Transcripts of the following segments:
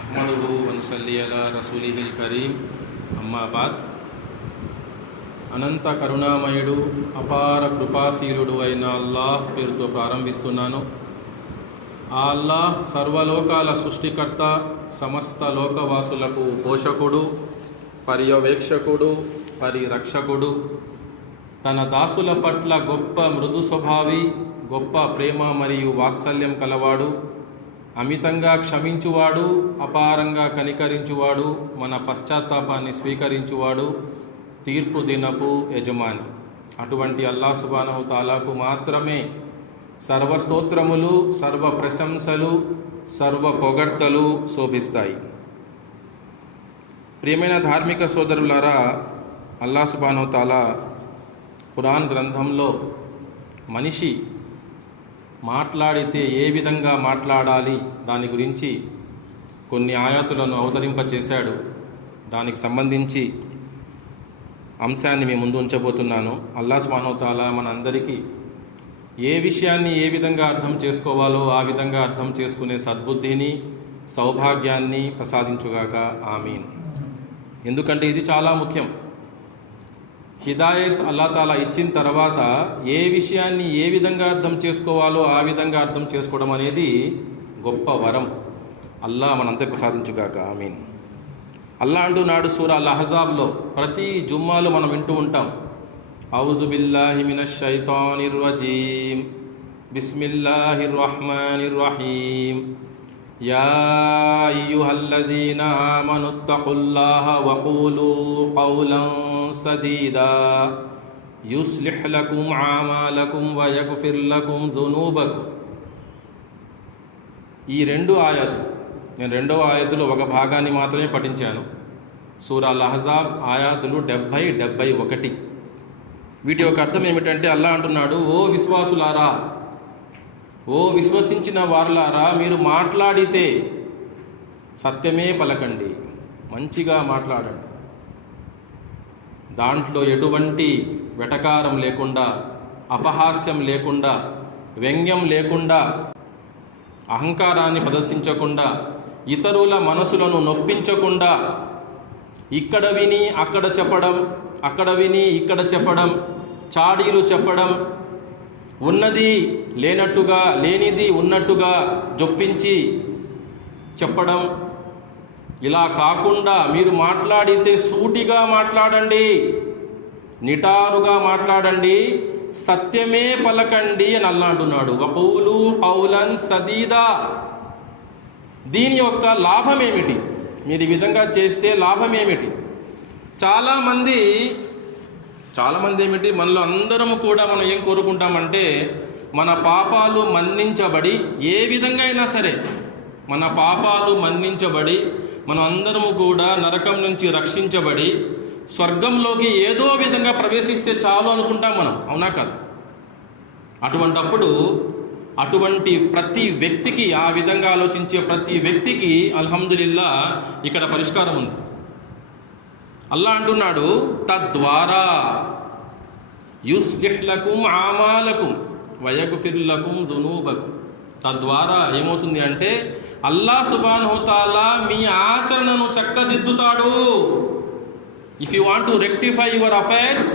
నహ్మదుహు వ నుసల్లి అలా రసూలిహిల్ కరీం. అమ్మా బాద్. అనంత కరుణామయుడు, అపార కృపాశీలుడు అయిన అల్లాహ్ పేరుతో ప్రారంభిస్తున్నాను. ఆ అల్లాహ్ సర్వలోకాల సృష్టికర్త, సమస్త లోకవాసులకు పోషకుడు, పర్యవేక్షకుడు, పరిరక్షకుడు. తన దాసుల పట్ల గొప్ప మృదు స్వభావి, గొప్ప ప్రేమ మరియు వాత్సల్యం కలవాడు, అమితంగా క్షమించువాడు, అపారంగా కనికరించువాడు, మన పశ్చాత్తాపాన్ని స్వీకరించువాడు, తీర్పు దినపు యజమాని. అటువంటి అల్లాహ్ సుబ్హానహు తాలాకు మాత్రమే సర్వస్తోత్రములు, సర్వ ప్రశంసలు, సర్వ పొగడ్తలు శోభిస్తాయి. ప్రియమైన ధార్మిక సోదరులారా, అల్లాహ్ సుబ్హానహు తాలా ఖురాన్ గ్రంథంలో మనిషి మాట్లాడితే ఏ విధంగా మాట్లాడాలి దాని గురించి కొన్ని ఆయాతులను అవతరింపచేశాడు. దానికి సంబంధించి అంశాన్ని మీ ముందు ఉంచబోతున్నాను. అల్లాహ్ సుబ్హానహు తాలా మనందరికీ ఏ విషయాన్ని ఏ విధంగా అర్థం చేసుకోవాలో ఆ విధంగా అర్థం చేసుకునే సద్బుద్ధిని, సౌభాగ్యాన్ని ప్రసాదించుగాక. ఆమీన్. ఎందుకంటే ఇది చాలా ముఖ్యం. హిదాయత్ అల్లాహ్ తాలా ఇచ్చిన తర్వాత ఏ విషయాన్ని ఏ విధంగా అర్థం చేసుకోవాలో ఆ విధంగా అర్థం చేసుకోవడం అనేది గొప్ప వరం. అల్లాహ్ మనందరికీ ప్రసాదించుగాక. ఆమీన్. అల్లాహ్ అంటున్నాడు సూరా అల్ అహ్జాబ్లో, ప్రతి జుమ్మాలో మనం వింటూ ఉంటాం, ఔజు బిల్లాహి మినష్ షైతానిర్ రజీమ్, బిస్మిల్లాహిర్ రహ్మానిర్ రహీం, యా అయ్యుహల్లజీన ఆమనుత్తఖుల్లాహ వఖూలు ఖౌలన్ సదీదా యుస్లిహ్ లకుం అమాలకుం వయగ్ఫిర్ లకుం దునూబకుం. ఈ రెండు ఆయాతులు, నేను రెండవ ఆయతులో ఒక భాగాన్ని మాత్రమే పఠించాను. సూరా అల్ అహ్జాబ్ ఆయాతులు 70-71. వీటి యొక్క అర్థం ఏమిటంటే, అల్లాహ్ అంటున్నాడు, ఓ విశ్వాసులారా, ఓ విశ్వసించిన వారులారా, మీరు మాట్లాడితే సత్యమే పలకండి, మంచిగా మాట్లాడండి, దాంట్లో ఎటువంటి వెటకారం లేకుండా, అపహాస్యం లేకుండా, వ్యంగ్యం లేకుండా, అహంకారాన్ని ప్రదర్శించకుండా, ఇతరుల మనసులను నొప్పించకుండా, ఇక్కడ విని అక్కడ చెప్పడం, అక్కడ విని ఇక్కడ చెప్పడం, చాడీలు చెప్పడం, ఉన్నది లేనట్టుగా లేనిది ఉన్నట్టుగా జొప్పించి చెప్పడం, ఇలా కాకుండా మీరు మాట్లాడితే సూటిగా మాట్లాడండి, నిటారుగా మాట్లాడండి, సత్యమే పలకండి అని అల్లాహ్ అంటున్నాడు. వఖూలు ఖౌలన్ సదీదా. దీని యొక్క లాభం ఏమిటి? మీరు ఈ విధంగా చేస్తే లాభం ఏమిటి? చాలామంది ఏమిటి, మనలో అందరము కూడా మనం ఏం కోరుకుంటామంటే, మన పాపాలు మన్నించబడి, ఏ విధంగా అయినా సరే మన పాపాలు మన్నించబడి, మనం అందరము కూడా నరకం నుంచి రక్షించబడి స్వర్గంలోకి ఏదో విధంగా ప్రవేశిస్తే చాలు అనుకుంటాం మనం, అవునా కదా? అటువంటి ప్రతి వ్యక్తికి, ఆ విధంగా ఆలోచించే ప్రతి వ్యక్తికి అల్హమ్దులిల్లా ఇక్కడ పరిష్కారం ఉంది. అల్లాహ్ అంటున్నాడు, తద్వారా యుస్లిహ్ లకుం అమాలకుం వయగ్ఫిర్ లకుం దునూబకుం. తద్వారా ఏమవుతుంది అంటే, అల్లాహ్ సుబ్హానహు తాలా మీ ఆచరణను చక్కదిద్దుతాడు. If you want to rectify your affairs,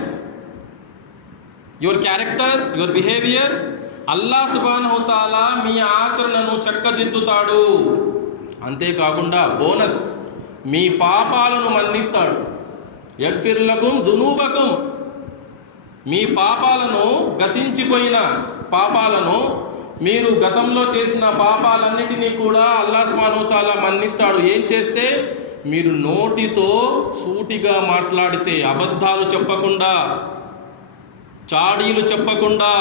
your character, your behaviour, Allah సుబ్హానహు తాలా మీ ఆచరణను చక్కదిద్దుతాడు. అంతేకాకుండా బోనస్, మీ పాపాలను మన్నిస్తాడు. యగ్ఫిర్ లకుం దునూబకుం. మీ పాపాలను, గతించిపోయిన పాపాలను, మీరు గతంలో చేసిన పాపాలన్నిటినీ కూడా అల్లాహ్ సుబ్హానహు తాలా మన్నిస్తాడు. ఏం చేస్తే? మీరు నోటితో సూటిగా మాట్లాడితే, అబద్ధాలు చెప్పకుండా, చాడీలు చెప్పకుండా,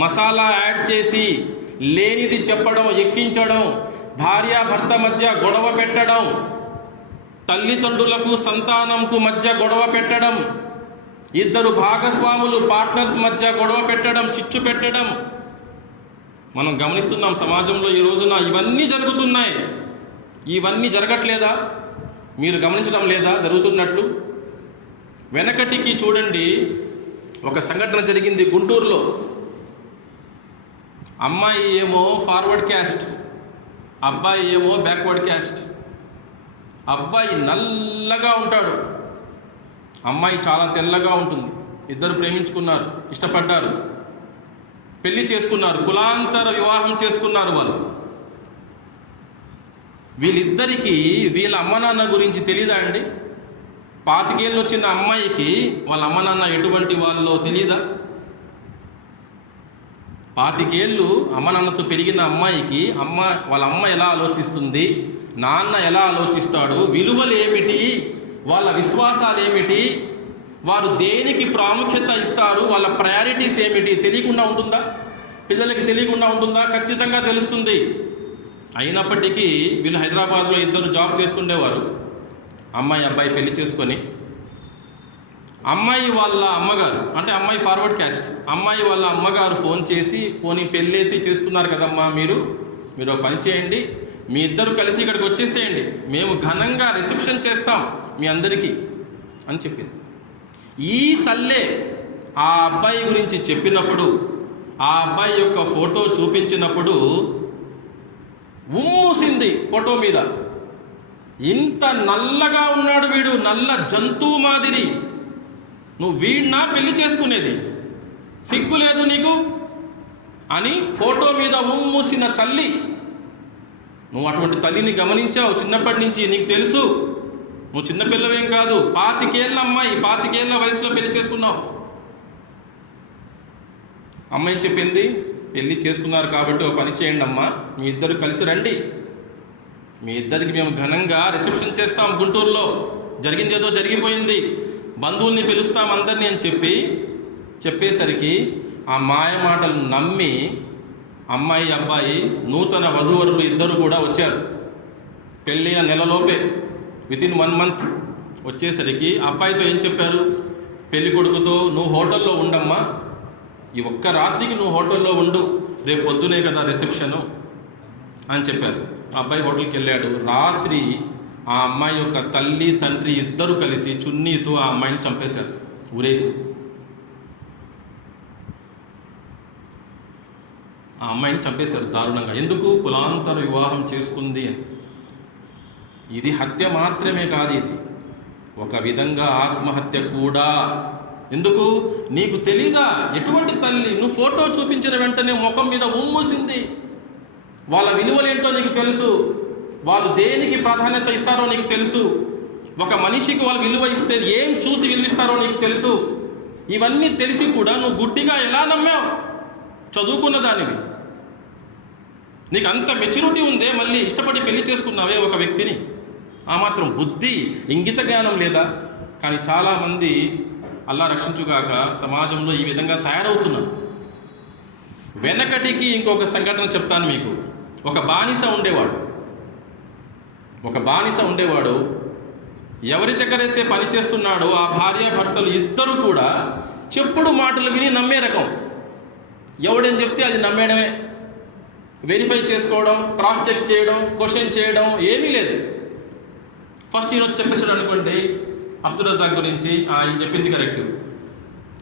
మసాలా యాడ్ చేసి లేనిది చెప్పడం, ఎక్కించడం, భార్యాభర్త మధ్య గొడవ పెట్టడం, తల్లిదండ్రులకు సంతానంకు మధ్య గొడవ పెట్టడం, ఇద్దరు భాగస్వాములు పార్ట్నర్స్ మధ్య గొడవ పెట్టడం, చిచ్చు పెట్టడం మనం గమనిస్తున్నాం సమాజంలో ఈ రోజున. ఇవన్నీ జరుగుతున్నాయి. ఇవన్నీ జరగట్లేదా? మీరు గమనించడం లేదా జరుగుతున్నట్లు? వెనకటికి చూడండి, ఒక సంఘటన జరిగింది గుంటూరులో. అమ్మాయి ఏమో ఫార్వర్డ్ క్యాస్ట్, అబ్బాయి ఏమో బ్యాక్వర్డ్ క్యాస్ట్. అబ్బాయి నల్లగా ఉంటాడు, అమ్మాయి చాలా తెల్లగా ఉంటుంది. ఇద్దరు ప్రేమించుకున్నారు, ఇష్టపడ్డారు, పెళ్లి చేసుకున్నారు, కులాంతర వివాహం చేసుకున్నారు. వీళ్ళిద్దరికీ వీళ్ళ అమ్మ నాన్న గురించి తెలీదా అండి? 25 ఏళ్ళు వచ్చిన అమ్మాయికి వాళ్ళ అమ్మ నాన్న ఎటువంటి వాళ్ళో తెలీదా? 25 ఏళ్ళు అమ్మ నాన్నతో పెరిగిన అమ్మాయికి వాళ్ళ అమ్మ ఎలా ఆలోచిస్తుంది, నాన్న ఎలా ఆలోచిస్తాడు, విలువలు ఏమిటి, వాళ్ళ విశ్వాసాలు ఏమిటి, వారు దేనికి ప్రాముఖ్యత ఇస్తారు, వాళ్ళ ప్రయారిటీస్ ఏమిటి తెలియకుండా ఉంటుందా? పిల్లలకి తెలియకుండా ఉంటుందా? ఖచ్చితంగా తెలుస్తుంది. అయినప్పటికీ వీళ్ళు హైదరాబాద్లో ఇద్దరు జాబ్ చేస్తుండేవారు. అమ్మాయి అబ్బాయి పెళ్లి చేసుకొని, అమ్మాయి వాళ్ళ అమ్మగారు, అంటే అమ్మాయి ఫార్వర్డ్ క్యాస్ట్, అమ్మాయి వాళ్ళ అమ్మగారు ఫోన్ చేసి, పోనీ పెళ్ళి అయితే చేసుకున్నారు కదమ్మా, మీరు ఒక పని చేయండి, మీ ఇద్దరు కలిసి ఇక్కడికి వచ్చేసేయండి, మేము ఘనంగా రిసెప్షన్ చేస్తాం మీ అందరికీ అని చెప్పింది. ఈ తల్లే ఆ అబ్బాయి గురించి చెప్పినప్పుడు, ఆ అబ్బాయి యొక్క ఫోటో చూపించినప్పుడు ఉమ్మూసింది ఫోటో మీద. ఇంత నల్లగా ఉన్నాడు వీడు, నల్ల జంతువు మాదిరి, నువ్వు వీడినా పెళ్లి చేసుకునేది, సిగ్గు లేదు నీకు అని ఫోటో మీద ఉమ్మూసిన తల్లి. నువ్వు అటువంటి తల్లిని గమనించావు చిన్నప్పటి నుంచి, నీకు తెలుసు నువ్వు చిన్నపిల్లవేం కాదు. 25 ఏళ్ళ అమ్మాయి, 25 ఏళ్ళ వయసులో పెళ్లి చేసుకున్నావు. అమ్మాయి చెప్పింది, పెళ్లి చేసుకున్నారు కాబట్టి ఒక పని చేయండి అమ్మా, మీ ఇద్దరు కలిసి రండి, మీ ఇద్దరికి మేము ఘనంగా రిసెప్షన్ చేస్తాం గుంటూరులో, జరిగింది ఏదో జరిగిపోయింది, బంధువుల్ని పిలుస్తాం అందరినీ అని చెప్పేసరికి ఆ మాయ మాటలు నమ్మి అమ్మాయి అబ్బాయి నూతన వధూవరులు ఇద్దరు కూడా వచ్చారు. పెళ్ళైన నెలలోపే, వితిన్ 1 మంత్ వచ్చేసరికి అబ్బాయితో ఏం చెప్పారు, పెళ్లి కొడుకుతో నువ్వు హోటల్లో ఉండమ్మా, ఈ ఒక్క రాత్రికి నువ్వు హోటల్లో ఉండు, రేపు పొద్దునే కదా రిసెప్షను అని చెప్పారు. అబ్బాయి హోటల్కి వెళ్ళాడు. రాత్రి ఆ అమ్మాయి యొక్క తల్లి తండ్రి ఇద్దరు కలిసి చున్నీతో ఆ అమ్మాయిని చంపేశారు, ఊరేసి. ఆ అమ్మాయిని చంపేశారు దారుణంగా. ఎందుకు? కులాంతర వివాహం చేసుకుంది అని. ఇది హత్య మాత్రమే కాదు, ఇది ఒక విధంగా ఆత్మహత్య కూడా. ఎందుకు? నీకు తెలీదా ఎటువంటి తల్లి? నువ్వు ఫోటో చూపించిన వెంటనే ముఖం మీద ఉమ్మూసింది. వాళ్ళ విలువలేంటో నీకు తెలుసు, వాళ్ళు దేనికి ప్రాధాన్యత ఇస్తారో నీకు తెలుసు, ఒక మనిషికి వాళ్ళు విలువ ఇస్తే ఏం చూసి విలువిస్తారో నీకు తెలుసు. ఇవన్నీ తెలిసి కూడా నువ్వు గుడ్డిగా ఎలా నమ్మావు? చదువుకున్న దానివి, నీకు అంత మెచ్యూరిటీ ఉందే, మళ్ళీ ఇష్టపడి పెళ్లి చేసుకున్నావే ఒక వ్యక్తిని, ఆ మాత్రం బుద్ధి ఇంగిత జ్ఞానం లేదా? కానీ చాలామంది అల్లా రక్షించుగాక సమాజంలో ఈ విధంగా తయారవుతున్నారు. వెనకటికి ఇంకొక సంఘటన చెప్తాను మీకు. ఒక బానిస ఉండేవాడు. ఎవరి దగ్గరైతే పని చేస్తున్నాడో ఆ భార్య భర్తలు ఇద్దరు కూడా చెప్పుడు మాటలు విని నమ్మే రకం. ఎవడేం చెప్తే అది నమ్మేయడమే, వెరిఫై చేసుకోవడం, క్రాస్ చెక్ చేయడం, క్వశ్చన్ చేయడం ఏమీ లేదు. ఫస్ట్ ఈరోజు చెప్పేసాడు అనుకోండి అబ్దుల్ రజాక్ గురించి, ఆయన చెప్పింది కరెక్ట్,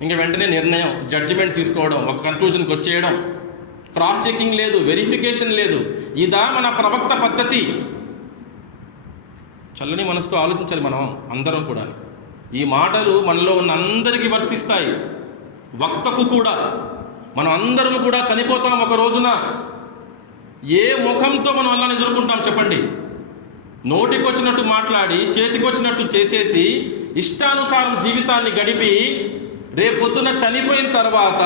ఇంకా వెంటనే నిర్ణయం, జడ్జిమెంట్ తీసుకోవడం, ఒక కన్క్లూజన్కి వచ్చేయడం, క్రాస్ చెకింగ్ లేదు, వెరిఫికేషన్ లేదు. ఇదా మన ప్రవక్త పద్ధతి? చల్లని మనసుతో ఆలోచించాలి మనం అందరం కూడా. ఈ మాటలు మనలో ఉన్న అందరికీ వర్తిస్తాయి, వక్తకు కూడా. మనం అందరం కూడా చనిపోతాం ఒక రోజున. ఏ ముఖంతో మనం అల్లాని ఎదుర్కొంటాం చెప్పండి? నోటికొచ్చినట్టు మాట్లాడి, చేతికొచ్చినట్టు చేసేసి, ఇష్టానుసారం జీవితాన్ని గడిపి రేపొద్దున చనిపోయిన తర్వాత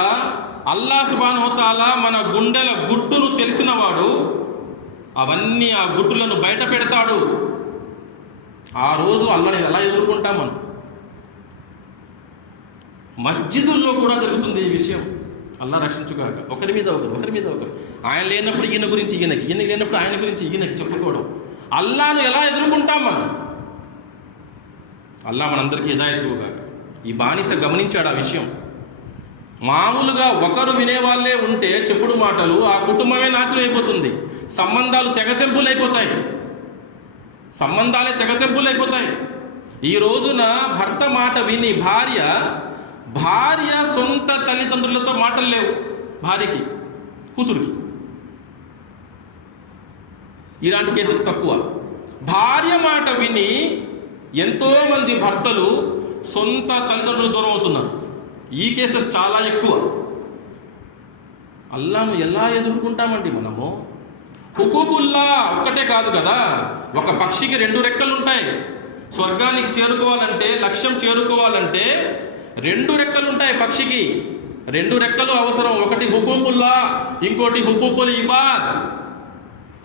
అల్లాహ్ సుబ్హానహు వ తఆలా మన గుండెల గుట్టును తెలిసినవాడు, అవన్నీ ఆ గుట్టులను బయట పెడతాడు. ఆ రోజు అల్లాని ఎలా ఎదుర్కొంటాం మనం? మస్జిదుల్లో కూడా జరుగుతుంది ఈ విషయం. అల్లా రక్షించుగాక. ఒకరి మీద ఒకరు. ఆయన లేనప్పుడు ఈయన గురించి ఈయనకి, ఈయన లేనప్పుడు ఆయన గురించి ఈయనకి చెప్పుకోవడం. అల్లాను ఎలా ఎదుర్కొంటాం మనం? అల్లా మనందరికీ హిదాయత్ ఇవ్వగాక. ఈ బానిస గమనించాడు ఆ విషయం. మామూలుగా ఒకరు వినేవాళ్ళే ఉంటే చెప్పుడు మాటలు, ఆ కుటుంబమే నాశనం అయిపోతుంది. సంబంధాలే తెగతెంపులైపోతాయి. ఈ రోజున భర్త మాట విని భార్య సొంత తల్లిదండ్రులతో మాటలు లేవు భార్యకి, కూతురికి. ఇలాంటి కేసెస్ తక్కువ. భార్య మాట విని ఎంతోమంది భర్తలు సొంత తల్లిదండ్రులు దూరం అవుతున్నారు. ఈ కేసెస్ చాలా ఎక్కువ. అల్లాను ఎలా ఎదుర్కొంటామండి మనము? హుకూకుల్లా ఒక్కటే కాదు కదా. ఒక పక్షికి 2 రెక్కలు ఉంటాయి. స్వర్గానికి చేరుకోవాలంటే, లక్ష్యం చేరుకోవాలంటే 2 రెక్కలు ఉంటాయి పక్షికి. 2 రెక్కలు అవసరం. ఒకటి హుకూకుల్లా, ఇంకోటి హుకూకుల్ ఇబాద్.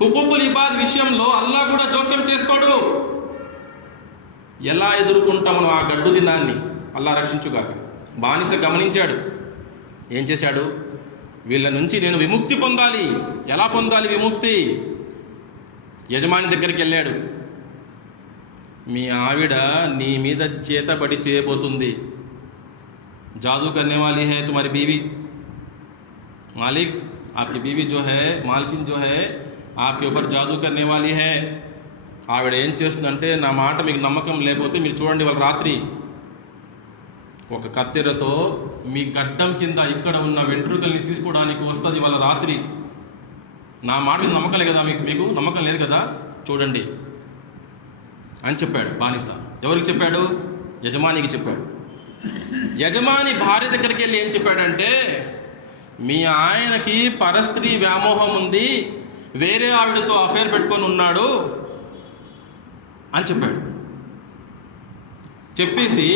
హుకూకుల్ ఇబాద్ విషయంలో అల్లా కూడా జోక్యం చేసుకోడు. ఎలా ఎదుర్కొంటాం మనం ఆ గడ్డు దినాన్ని? అల్లా రక్షించుగాక. బానిస గమనించాడు. ఏం చేశాడు? వీళ్ళ నుంచి నేను విముక్తి పొందాలి. ఎలా పొందాలి విముక్తి? యజమాని దగ్గరికి వెళ్ళాడు. మీ ఆవిడ నీ మీద చేతబడి చేయబోతుంది. जादू करने वाली है तुम्हारी बीवी, मालिक आपकी बीवी जो है, मालकिन जो है आपके ऊपर जादू करने वाली है. ఆవిడ ఏం చేస్తుందంటే, నా మాట మీకు నమ్మకం లేకపోతే మీరు చూడండి, వాళ్ళ రాత్రి ఒక కత్తెరతో మీ గడ్డం కింద ఇక్కడ ఉన్న వెంట్రుకల్ని తీసుకోవడానికి వస్తుంది వాళ్ళ రాత్రి. నా మాట మీద నమ్మకం లేదు కదా, మీకు నమ్మకం లేదు కదా, చూడండి అని చెప్పాడు బానిస. ఎవరికి చెప్పాడు? యజమానికి చెప్పాడు. యజమాని భార్య దగ్గరికి వెళ్ళి ఏం చెప్పాడంటే, మీ ఆయనకి పరస్త్రీ వ్యామోహం ఉంది, వేరే ఆవిడతో అఫేర్ పెట్టుకొని ఉన్నాడు అని చెప్పాడు. చెప్పేసి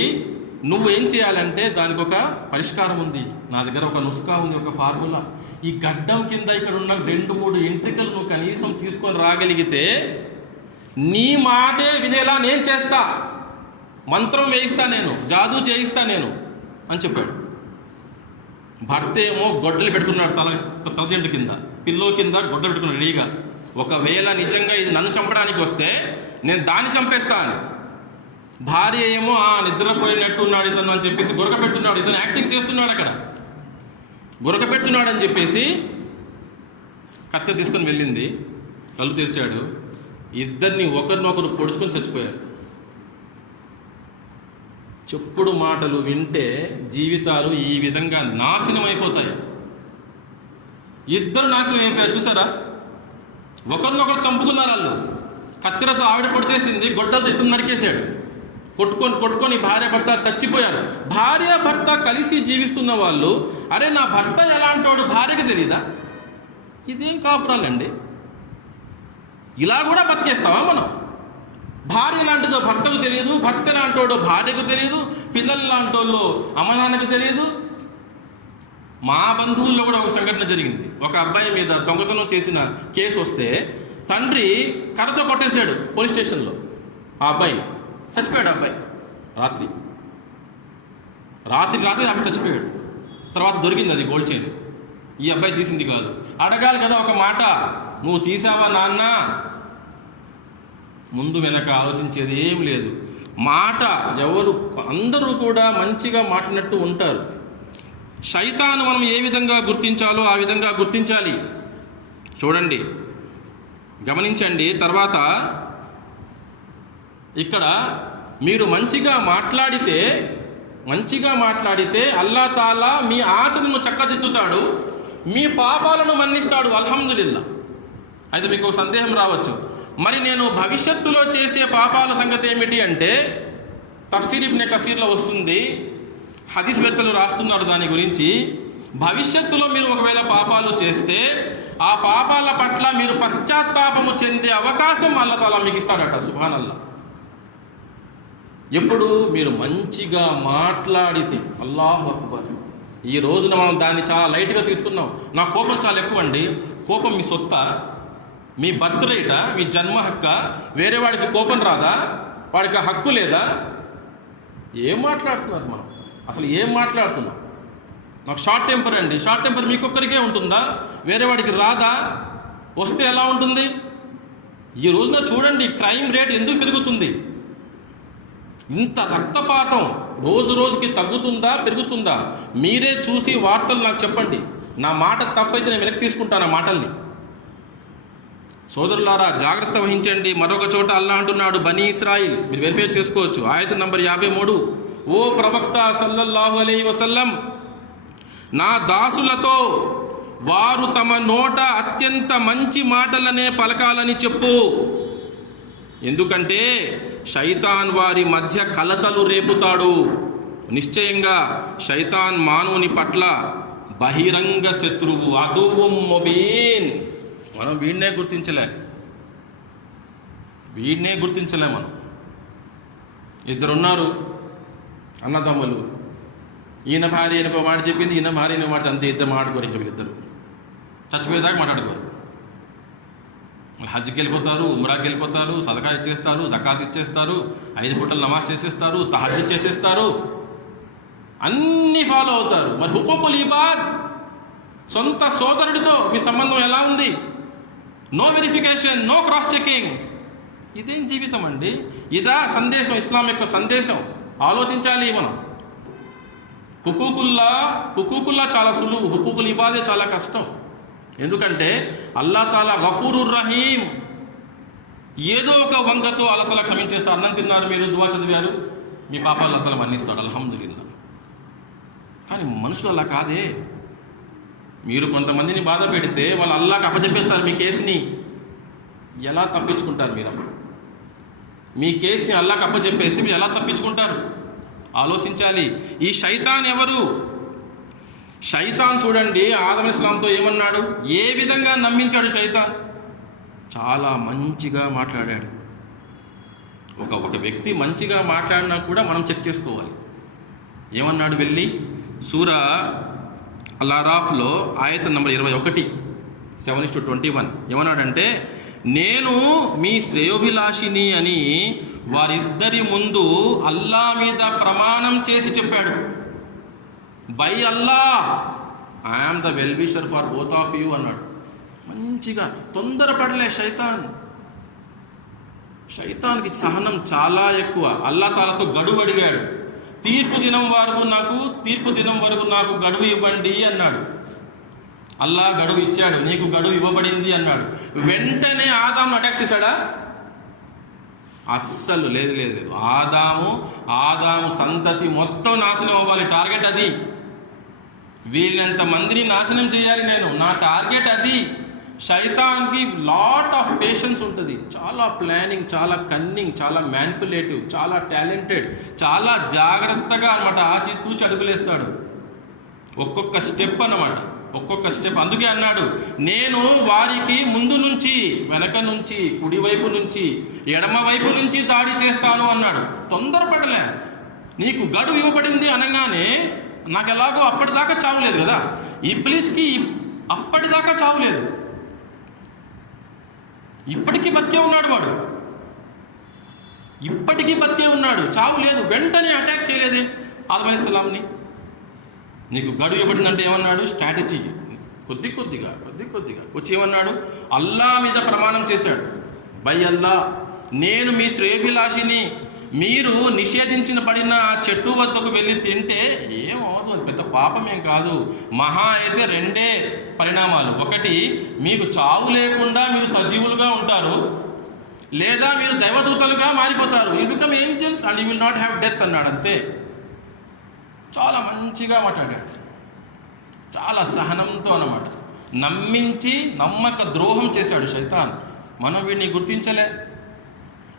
నువ్వేం చేయాలంటే దానికి ఒక పరిష్కారం ఉంది, నా దగ్గర ఒక నుస్ఖా ఉంది, ఒక ఫార్ములా. ఈ గడ్డం కింద ఇక్కడ ఉన్న 2-3 ఎంట్రికలు నువ్వు కనీసం తీసుకొని రాగలిగితే నీ మాటే వినేలా నేను చేస్తా, మంత్రం వేయిస్తా, నేను జాదూ చేయిస్తా నేను అని చెప్పాడు. భర్త ఏమో గొడ్డలు పెట్టుకున్నాడు, తలజెండు కింద, పిల్లో కింద గొడ్డలు పెట్టుకున్నాడు రెడీగా. ఒకవేళ నిజంగా ఇది నన్ను చంపడానికి వస్తే నేను దాన్ని చంపేస్తా అని. భార్య ఏమో నిద్రపోయినట్టు ఉన్నాడు ఇతను అని చెప్పేసి గురక పెడుతున్నాడు, ఇతను యాక్టింగ్ చేస్తున్నాడు, అక్కడ గురక పెడుతున్నాడు అని చెప్పేసి కత్తె తీసుకొని వెళ్ళింది. కళ్ళు తెరిచాడు. ఇద్దరిని ఒకరినొకరు పొడుచుకొని చచ్చిపోయారు. చెప్పుడు మాటలు వింటే జీవితాలు ఈ విధంగా నాశనం అయిపోతాయి. ఇద్దరు నాశనం అయిపోయారు. చూసారా? ఒకరినొకరు చంపుకున్నారు. వాళ్ళు కత్తెరతో ఆవిడ పొడిచేసింది, గొడ్డలతో ఇతను నరికేశాడు. కొట్టుకొని భార్య భర్త చచ్చిపోయారు. భార్య భర్త కలిసి జీవిస్తున్న వాళ్ళు, అరే నా భర్త ఎలాంటోడు భార్యకి తెలీదా? ఇదేం కాపురాలండి? ఇలా కూడా బతికేస్తావా మనం? భార్య లాంటిదో భర్తకు తెలియదు, భర్త లాంటోడు భార్యకు తెలియదు, పిల్లలు లాంటోళ్ళు అమ్మ నాన్నకు తెలియదు. మా బంధువుల్లో కూడా ఒక సంఘటన జరిగింది. ఒక అబ్బాయి మీద దొంగతనం చేసిన కేసు వస్తే తండ్రి కర్రతో కొట్టేశాడు పోలీస్ స్టేషన్లో. ఆ అబ్బాయి చచ్చిపోయాడు. అబ్బాయి రాత్రి అబ్బాయి చచ్చిపోయాడు. తర్వాత దొరికింది అది గోల్డ్ చైన్. ఈ అబ్బాయి తీసింది కాదు. అడగాలి కదా ఒక మాట, నువ్వు తీసావా నాన్న? ముందు వెనక ఆలోచించేది ఏం లేదు. మాట అందరూ కూడా మంచిగా మాట్లాడినట్టు ఉంటారు. శైతాను మనం ఏ విధంగా గుర్తించాలో ఆ విధంగా గుర్తించాలి. చూడండి, గమనించండి. తర్వాత ఇక్కడ మీరు మంచిగా మాట్లాడితే అల్లా తాలా మీ ఆచరణను చక్కదిద్దుతాడు, మీ పాపాలను మన్నిస్తాడు. అల్హమ్దులిల్లా. అయితే మీకు సందేహం రావచ్చు, మరి నేను భవిష్యత్తులో చేసే పాపాల సంగతి ఏమిటి అంటే, తఫ్సీర్ ఇబ్నే కసీర్లో వస్తుంది, హదీస్ వేత్తలు రాస్తున్నారు దాని గురించి. భవిష్యత్తులో మీరు ఒకవేళ పాపాలు చేస్తే ఆ పాపాల పట్ల మీరు పశ్చాత్తాపము చెందే అవకాశం అల్లా తాలా మీకు ఇస్తాడట. సుబ్హానల్లా. ఎప్పుడు మీరు మంచిగా మాట్లాడితే. అల్లాహు అక్బర్. ఈ రోజున మనం దాన్ని చాలా లైట్గా తీసుకున్నాం. నా కోపం చాలా ఎక్కువ అండి. కోపం మీ సొత్తా? మీ బర్త్ రైటా? మీ జన్మ హక్కా? వేరే వాడికి కోపం రాదా? వాడికి హక్కు లేదా? ఏం మాట్లాడుతున్నారు మనం? అసలు ఏం మాట్లాడుతున్నాం? నాకు షార్ట్ టెంపర్ అండి. షార్ట్ టెంపర్ మీకొక్కరికే ఉంటుందా? వేరే వాడికి రాదా? వస్తే ఎలా ఉంటుంది? ఈ రోజున చూడండి, క్రైమ్ రేట్ ఎందుకు పెరుగుతుంది? ఇంత రక్తపాతం రోజు రోజుకి తగ్గుతుందా పెరుగుతుందా? మీరే చూసి వార్తలు నాకు చెప్పండి. నా మాట తప్పైతే నేను వెనక్కి తీసుకుంటాను ఆ మాటల్ని. సోదరులారా, జాగ్రత్త వహించండి. మరొక చోట అల్లా అంటున్నాడు, బనీ ఇస్రాయిల్, మీరు వెరిఫై చేసుకోవచ్చు, ఆయత నంబర్ 53, ఓ ప్రవక్త సల్లల్లాహు అలైహి వసల్లం, నా దాసులతో వారు తమ నోట అత్యంత మంచి మాటలనే పలకాలని చెప్పు. ఎందుకంటే శైతాన్ వారి మధ్య కలతలు రేపుతాడు. నిశ్చయంగా శైతాన్ మానవుని పట్ల బహిరంగ శత్రువు, అదువ్వుం ముబీన్. మనం వీడినే గుర్తించలే మనం. ఇద్దరున్నారు అన్నదమ్ములు, ఈయన భార్య ఇంకో మాట చెప్పింది, ఈయన భార్య ఇంకో మాట, అంతే. ఇద్దరు మాట్లాడుకోరు, ఇంకా వీళ్ళిద్దరు చచ్చిపోయేదాకా మాట్లాడుకోరు. హజ్కి వెళ్ళిపోతారు, ఉమ్రాకి వెళ్ళిపోతారు, సదకా ఇచ్చేస్తారు, జకాత్ ఇచ్చేస్తారు, 5 పూటలు నమాజ్ చేసేస్తారు, తహజ్జుద్ చేసేస్తారు, అన్నీ ఫాలో అవుతారు. మరి హుకూకుల్ ఇబాద్, సొంత సోదరుడితో మీ సంబంధం ఎలా ఉంది? No verification, no cross checking. ఇదేం జీవితం అండి? ఇదా సందేశం, ఇస్లాం యొక్క సందేశం? ఆలోచించాలి మనం. హుకూకుల్లా చాలా సులువు, హుకూకుల్ ఇబాదే చాలా కష్టం. ఎందుకంటే అల్లా తాలా గఫూరుర్ రహీం. ఏదో ఒక వంగతో అల్లా తాలా క్షమించేస్తారు. అన్నం తిన్నారు, మీరు దువా చదివారు, మీ పాపాలు అల్లా తాలా మన్నిస్తాడు, అల్హమ్దులిల్లా. కానీ మనుషులు అలా కాదే. మీరు కొంతమందిని బాధ పెడితే వాళ్ళు అల్లాకి అప్పచెప్పేస్తారు మీ కేసుని. ఎలా తప్పించుకుంటారు మీరు? మీ కేసుని అల్లాకి అప్పచెప్పేస్తే మీరు ఎలా తప్పించుకుంటారు? ఆలోచించాలి. ఈ శైతాన్ ఎవరు? శైతాన్ చూడండి, ఆదం ఇస్లాంతో ఏమన్నాడు, ఏ విధంగా నమ్మించాడు శైతాన్? చాలా మంచిగా మాట్లాడాడు. ఒక వ్యక్తి మంచిగా మాట్లాడినా కూడా మనం చెక్ చేసుకోవాలి. ఏమన్నాడు? వెళ్ళి సూరా అల్-అరాఫ్లో ఆయత నంబర్ 21, 7:21 ఏమన్నాడంటే, నేను మీ శ్రేయోభిలాషిని అని వారిద్దరి ముందు అల్లా మీద ప్రమాణం చేసి చెప్పాడు. By Allah, I am the well wisher for both of you అన్నాడు. మంచిగా తొందరపడలే శైతాన్కి సహనం చాలా ఎక్కువ. అల్లా తాలాతో గడువు అడిగాడు. తీర్పు దినం వరకు నాకు గడువు ఇవ్వండి అన్నాడు. అల్లా గడువు ఇచ్చాడు, నీకు గడువు ఇవ్వబడింది అన్నాడు. వెంటనే ఆదామును అటాక్ చేశాడా? అస్సలు లేదు. ఆదాము సంతతి మొత్తం నాశనం అవ్వాలి, టార్గెట్ అది. వీళ్ళంత మందిని నాశనం చేయాలి నేను, నా టార్గెట్ అది. శైతాన్కి లాట్ ఆఫ్ పేషెన్స్ ఉంటుంది, చాలా ప్లానింగ్, చాలా కన్నింగ్, చాలా మ్యానిపులేటివ్, చాలా టాలెంటెడ్, చాలా జాగ్రత్తగా అన్నమాట ఆచితూచి అడుగులేస్తాడు. ఒక్కొక్క స్టెప్ అన్నమాట, ఒక్కొక్క స్టెప్. అందుకే అన్నాడు, నేను వారికి ముందు నుంచి, వెనక నుంచి, కుడివైపు నుంచి, ఎడమ వైపు నుంచి దాడి చేస్తాను అన్నాడు. తొందరపడలే. నీకు గడువు ఇవ్వబడింది అనగానే నాకు ఎలాగో అప్పటిదాకా చావులేదు కదా. ఇబ్లీస్కి అప్పటిదాకా చావులేదు, ఇప్పటికీ బతికే ఉన్నాడు వాడు, ఇప్పటికీ బతికే ఉన్నాడు, చావు లేదు. వెంటనే అటాక్ చేయలేదే ఆదం అలైహిస్సలాంని. నీకు గడువు ఇవ్వబడిందంటే ఏమన్నాడు? స్ట్రాటజీ. కొద్ది కొద్దిగా వచ్చి ఏమన్నాడు? అల్లా మీద ప్రమాణం చేశాడు. బై అల్లా, నేను మీ శ్రేయోభిలాషిని. మీరు నిషేధించిన పడిన ఆ చెట్టు వద్దకు వెళ్ళి తింటే ఏమవుతుంది, పెద్ద పాపమేం కాదు. మహా అయితే 2 పరిణామాలు. ఒకటి, మీకు చావు లేకుండా మీరు సజీవులుగా ఉంటారు, లేదా మీరు దైవదూతలుగా మారిపోతారు. You become angels and you will not have death అన్నాడు. అంతే. చాలా మంచిగా మాట్లాడాడు, చాలా సహనంతో అన్నమాట. నమ్మించి నమ్మక ద్రోహం చేశాడు శైతాన్. మనం వీడిని గుర్తించలే.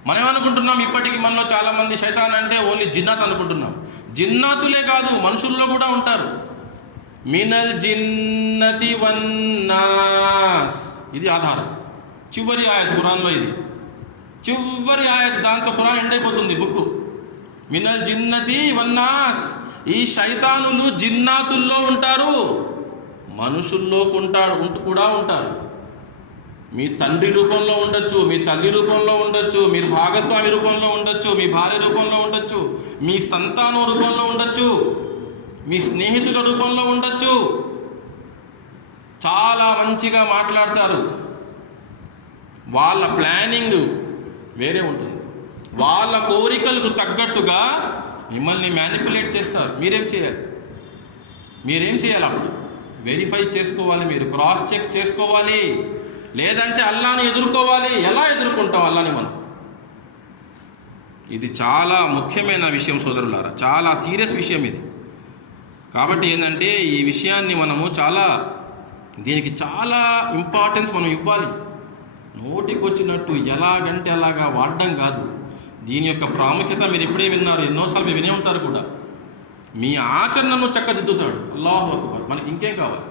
మనం అనుకుంటున్నాం ఇప్పటికీ మనలో చాలామంది శైతాన్ అంటే ఓన్లీ జిన్నాత్ అనుకుంటున్నాం. జిన్నాతులే కాదు, మనుషుల్లో కూడా ఉంటారు. మినల్ జిన్నతి వన్నాస్, ఇది ఆధారం. చివరి ఆయత్ ఖురాన్లో, ఇది చివరి ఆయత్. దాంతో ఖురాన్ ఎండ్ అయిపోతుంది బుక్. మినల్ జిన్నతి వన్నాస్, ఈ శైతానులు జిన్నాతుల్లో ఉంటారు, మనుషుల్లో కూడా ఉంటారు. మీ తండ్రి రూపంలో ఉండొచ్చు, మీ తల్లి రూపంలో ఉండొచ్చు, మీరు భాగస్వామి రూపంలో ఉండొచ్చు, మీ భార్య రూపంలో ఉండొచ్చు, మీ సంతానం రూపంలో ఉండొచ్చు, మీ స్నేహితుల రూపంలో ఉండొచ్చు. చాలా మంచిగా మాట్లాడతారు. వాళ్ళ ప్లానింగ్ వేరే ఉంటుంది. వాళ్ళ కోరికలకు తగ్గట్టుగా మిమ్మల్ని మ్యానిపులేట్ చేస్తారు. మీరేం చేయాలి? అప్పుడు వెరిఫై చేసుకోవాలి, మీరు క్రాస్ చెక్ చేసుకోవాలి. లేదంటే అల్లాని ఎదుర్కోవాలి. ఎలా ఎదుర్కొంటాం అల్లాని మనం? ఇది చాలా ముఖ్యమైన విషయం సోదరులారా, చాలా సీరియస్ విషయం ఇది. కాబట్టి ఏంటంటే ఈ విషయాన్ని మనము చాలా దీనికి చాలా ఇంపార్టెన్స్ మనం ఇవ్వాలి. నోటికి వచ్చినట్టు ఎలాగంటే అలాగా వాడడం కాదు. దీని యొక్క ప్రాముఖ్యత మీరు ఎప్పుడే విన్నారు, ఎన్నోసార్లు మీరు వినే ఉంటారు కూడా. మీ ఆచరణను చక్కదిద్దుతాడు. అల్లాహు అక్బర్. మనకి ఇంకేం కావాలి?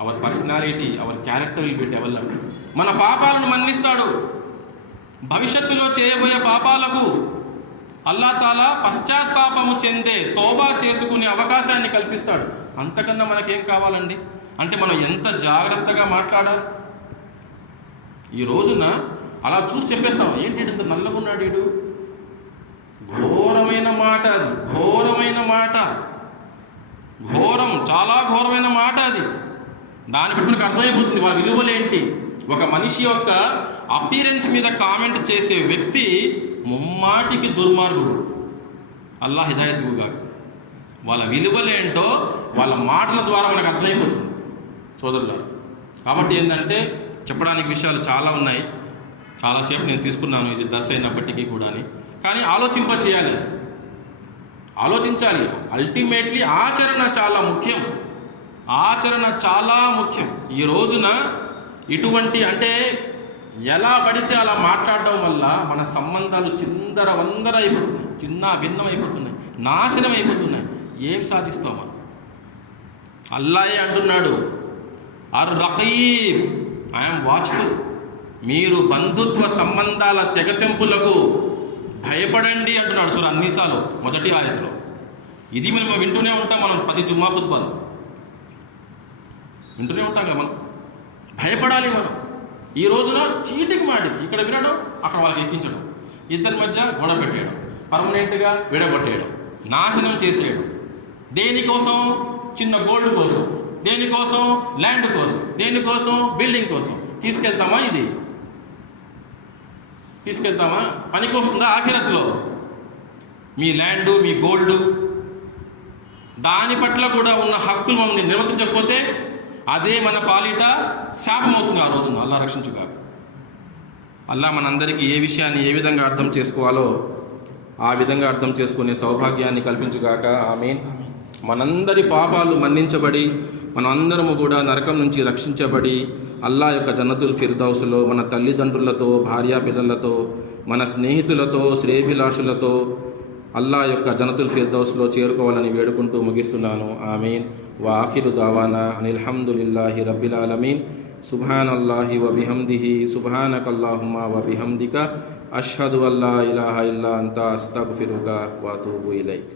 Hour personality, our character will be developed. మన పాపాలను మన్నిస్తాడు. భవిష్యత్తులో చేయబోయే పాపాలకు అల్లా తాలా పశ్చాత్తాపము చెందే తోబా చేసుకునే అవకాశాన్ని కల్పిస్తాడు. అంతకన్నా మనకేం కావాలండి? అంటే మనం ఎంత జాగ్రత్తగా మాట్లాడాలి. ఈ రోజున అలా చూసి చెప్పేస్తాం, ఏంటి ఇంత నల్లగున్నాడు వీడు. ఘోరమైన మాట అది, ఘోరమైన మాట, ఘోరం, చాలా ఘోరమైన మాట అది. దాని బట్టి మనకు అర్థమైపోతుంది వాళ్ళ విలువలేంటి. ఒక మనిషి యొక్క అపీరెన్స్ మీద కామెంట్ చేసే వ్యక్తి ముమ్మాటికి దుర్మార్గుడు. అల్లా హిదాయత్కు కాక. వాళ్ళ విలువలేంటో వాళ్ళ మాటల ద్వారా మనకు అర్థమైపోతుంది సోదరులారా. కాబట్టి ఏంటంటే చెప్పడానికి విషయాలు చాలా ఉన్నాయి. చాలాసేపు నేను తీసుకున్నాను ఇది దర్శ అయినప్పటికీ కూడా. కానీ చేయాలి, ఆలోచించాలి. అల్టిమేట్లీ ఆచరణ చాలా ముఖ్యం. ఆచరణ చాలా ముఖ్యం. ఈ రోజున ఇటువంటి అంటే ఎలా పడితే అలా మాట్లాడడం వల్ల మన సంబంధాలు చిందరవందర అయిపోతున్నాయి, చిన్న భిన్నం అయిపోతున్నాయి, నాశనం అయిపోతున్నాయి. ఏం సాధిస్తాం మనం? అల్లాహే అంటున్నాడు, అర్ రకీబ్, ఐఎమ్ వాచ్ఫుల్. మీరు బంధుత్వ సంబంధాల తెగతెంపులకు భయపడండి అంటున్నాడు సూరా అన్నీసాలో మొదటి ఆయతలో. ఇది మనం వింటూనే ఉంటాం. మనం 10 జుమ్మా ఖుత్బాలు వింటూనే ఉంటాం కదా. మనం భయపడాలి. మనం ఈ రోజున చీటికి మాటి ఇక్కడ వినడం, అక్కడ వాళ్ళకి ఎక్కించడం, ఇద్దరి మధ్య గొడవ పెట్టేయడం, పర్మనెంట్గా విడగొట్టేయడం, నాశనం చేసేయడం. దేనికోసం? చిన్న గోల్డ్ కోసం, దేనికోసం? ల్యాండ్ కోసం, దేనికోసం? బిల్డింగ్ కోసం. తీసుకెళ్తామా? ఇది తీసుకెళ్తామా? పనికొస్తుందా ఆఖిరత్లో? మీ ల్యాండు, మీ గోల్డ్, దాని పట్ల కూడా ఉన్న హక్కులు మనం నిర్వర్తించకపోతే అదే మన పాలిట శాపమవుతుంది ఆ రోజున. అల్లా రక్షించుగా. అల్లా మనందరికీ ఏ విషయాన్ని ఏ విధంగా అర్థం చేసుకోవాలో ఆ విధంగా అర్థం చేసుకునే సౌభాగ్యాన్ని కల్పించుగాక. ఆమీన్. మనందరి పాపాలు మన్నించబడి మనందరము కూడా నరకం నుంచి రక్షించబడి అల్లా యొక్క జన్నతుల్ ఫిర్దౌస్లో మన తల్లిదండ్రులతో, భార్యా పిల్లలతో, మన స్నేహితులతో, శ్రేభిలాషులతో అల్లా యొక్క జన్నతుల్ ఫిర్దౌస్లో చేరుకోవాలని వేడుకుంటూ ముగిస్తున్నాను. ఆమీన్. వాఖిరు దావానా అనిల్ హమ్దులిల్లాహి రబ్బిల్ ఆలమీన్. సుబ్హానల్లాహి వ బిహమ్దిహి సుబ్హానకల్లాహుమ్మా వ బిహమ్దిక అష్హదు అల్లా ఇలాహా ఇల్లా అంతా అస్తగ్ఫిరుక వ అతూబు ఇలైక్.